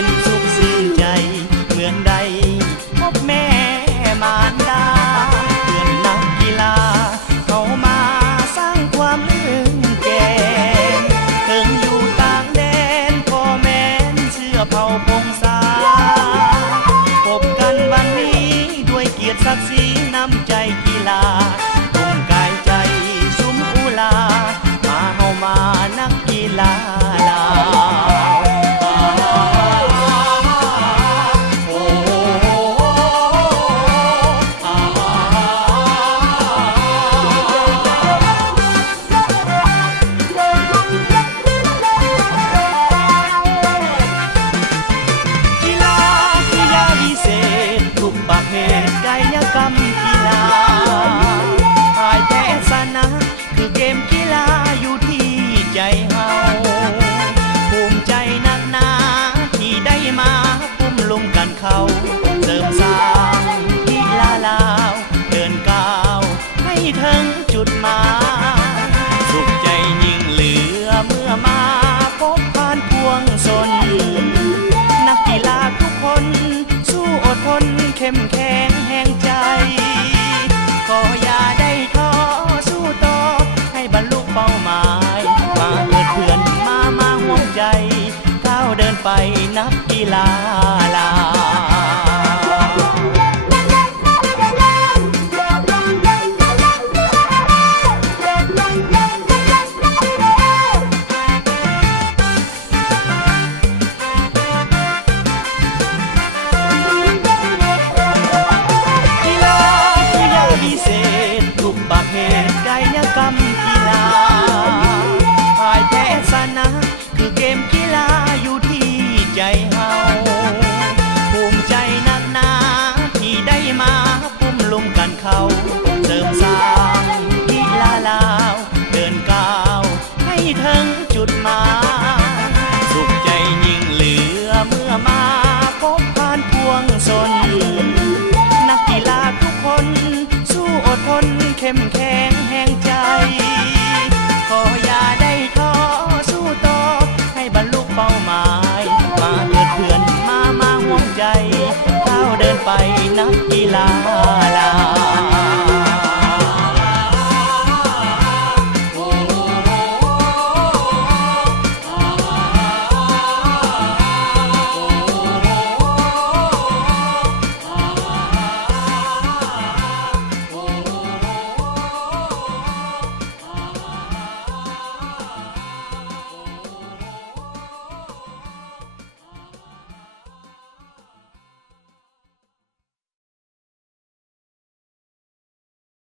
เป็นสุขสื่นใจเหมือนใดพบแม่มารดาเพื่อนนักกีฬาเขามาสร้างความลื่นแก่ถึงอยู่ต่างแดนพ่อแม่เสื้อเผ่าพงษาพบกันวันนี้ด้วยเกียรติศักดิ์ศรีน้ำใจกีฬาทุ่มกายใจซุ้มอุลามาเฮามานักกีฬาลาวประเภทกายกรรมกีฬาพ่ายแพ้ชนะคือเกมกีฬาอยู่ที่ใจเฮาภูมิใจนักหนาที่ได้มาพุ่มลุมกันเขาเสริมสร้างกีฬาลาวเดินก้าวให้ถึงจุดหมายสุขใจยิ่งเหลือเมื่อมาพบผ่านพวงชนนักกีฬาทุกคนสู้อดทนเข้มแข็งแห่งใจก็อย่าได้ท้อสู้ต่อให้บรรลุเป้าหมายมาเกิดเพื่อนมาห่วงใจก้าวเดินไปนักกีฬาลาวประเภทกายกรรมกีฬาพ่ายแพ้ชนะคือเกมกีฬาอยู่ที่ใจเฮาภูมิใจนักหนาที่ได้มาพุ่มลุมกันเขาเสริมสร้างกีฬาลาวเดินก้าวให้ถึงจุดหมายสุขใจยิ่งเหลือเมื่อมาพบผ่านพวงชนนักกีฬาทุกคนสู้อดทนเข้มแข็งแห่งใจขออย่าได้ท้อสู้ต่อให้บรรลุเป้าหมายมาเกิดเพื่อนมาห่วงใจก้าวเดินไปนักกีฬา